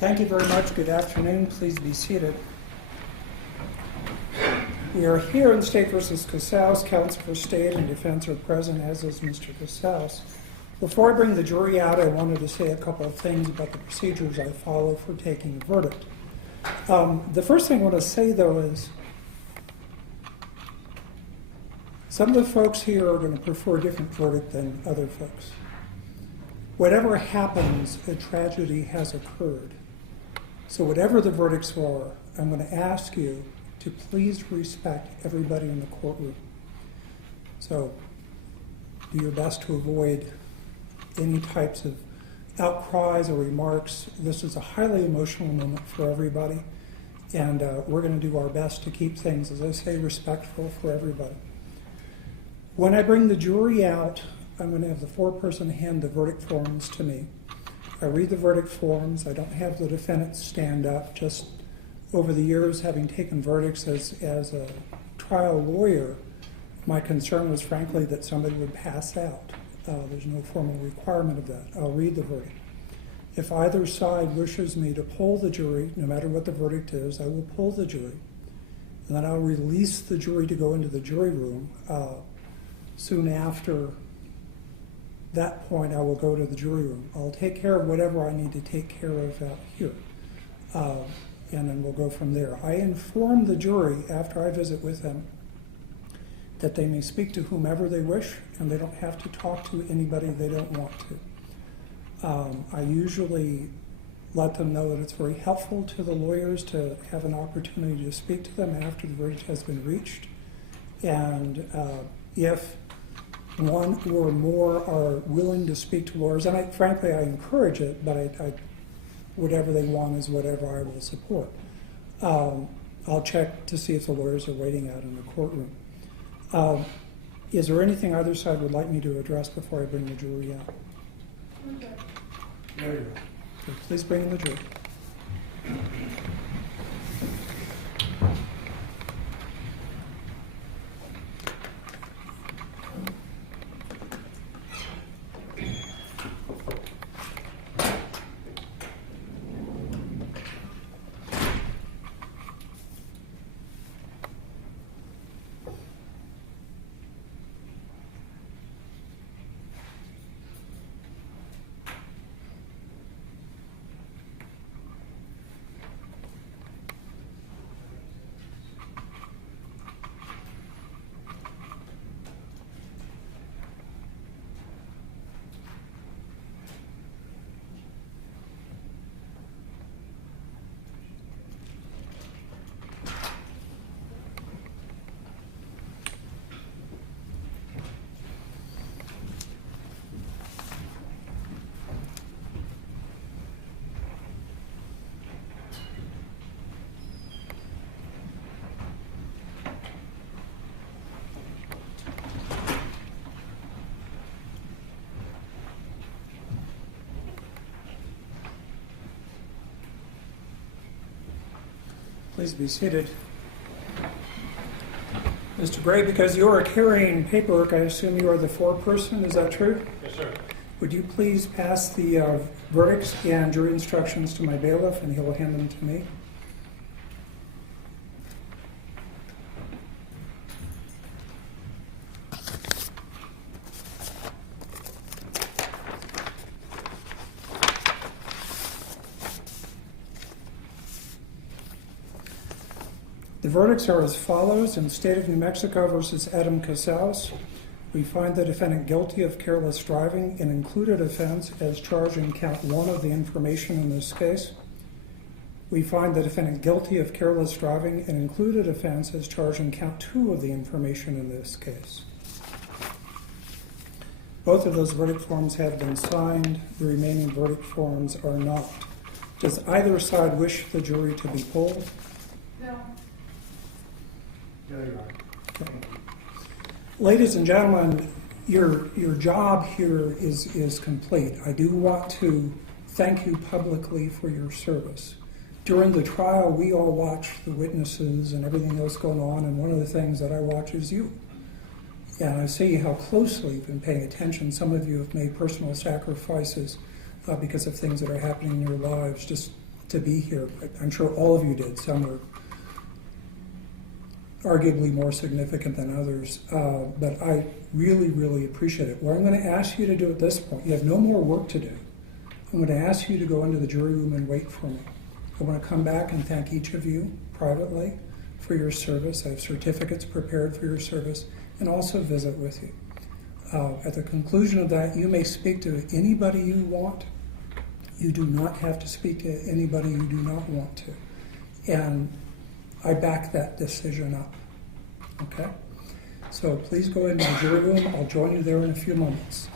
Thank you very much. Good afternoon. Please be seated. We are here in State v. Casals. Counsel for State and Defense are present, as is Mr. Casals. Before I bring the jury out, I wanted to say a couple of things about the procedures I follow for taking a verdict. The first thing I want to say, though, is some of the folks here are going to prefer a different verdict than other folks. Whatever happens, a tragedy has occurred. So whatever the verdicts are, I'm going to ask you to please respect everybody in the courtroom. So do your best to avoid any types of outcries or remarks. This is a highly emotional moment for everybody, and we're going to do our best to keep things, as I say, respectful for everybody. When I bring the jury out, I'm going to have the foreperson hand the verdict forms to me. I read the verdict forms. I don't have the defendant stand up. Just over the years, having taken verdicts as a trial lawyer, my concern was frankly that somebody would pass out. There's no formal requirement of that. I'll read the verdict. If either side wishes me to poll the jury, no matter what the verdict is, I will poll the jury. And then I'll release the jury to go into the jury room. Soon after that point, I will go to the jury room. I'll take care of whatever I need to take care of out here. And then we'll go from there. I inform the jury after I visit with them that they may speak to whomever they wish, and they don't have to talk to anybody they don't want to. I usually let them know that it's very helpful to the lawyers to have an opportunity to speak to them after the verdict has been reached. And if one or more are willing to speak to lawyers, and frankly I encourage it, but I whatever they want is whatever I will support. I'll check to see if the lawyers are waiting out in the courtroom. Is there anything either side would like me to address before I bring the jury out? Okay. There you go. Okay, please bring in the jury. Please be seated. Mr. Gray, because you are carrying paperwork, I assume you are the foreperson. Is that true? Yes, sir. Would you please pass the verdicts and jury instructions to my bailiff, and he'll hand them to me? The verdicts are as follows. In the State of New Mexico versus Adam Casals, we find the defendant guilty of careless driving, an included offense as charged in count 1 of the information in this case. We find the defendant guilty of careless driving, an included offense as charged in count 2 of the information in this case. Both of those verdict forms have been signed. The remaining verdict forms are not. Does either side wish the jury to be polled? No. Okay. Ladies and gentlemen, your job here is complete. I do want to thank you publicly for your service. During the trial, we all watch the witnesses and everything else going on, and one of the things that I watch is you. And I see how closely you've been paying attention. Some of you have made personal sacrifices because of things that are happening in your lives. Just to be here. I'm sure all of you did. Some are arguably more significant than others, but I really, really appreciate it. What I'm going to ask you to do at this point, you have no more work to do. I'm going to ask you to go into the jury room and wait for me. I want to come back and thank each of you privately for your service. I have certificates prepared for your service, and also visit with you. At the conclusion of that, you may speak to anybody you want. You do not have to speak to anybody you do not want to. And I back that decision up. Okay? So please go into the jury room. I'll join you there in a few moments.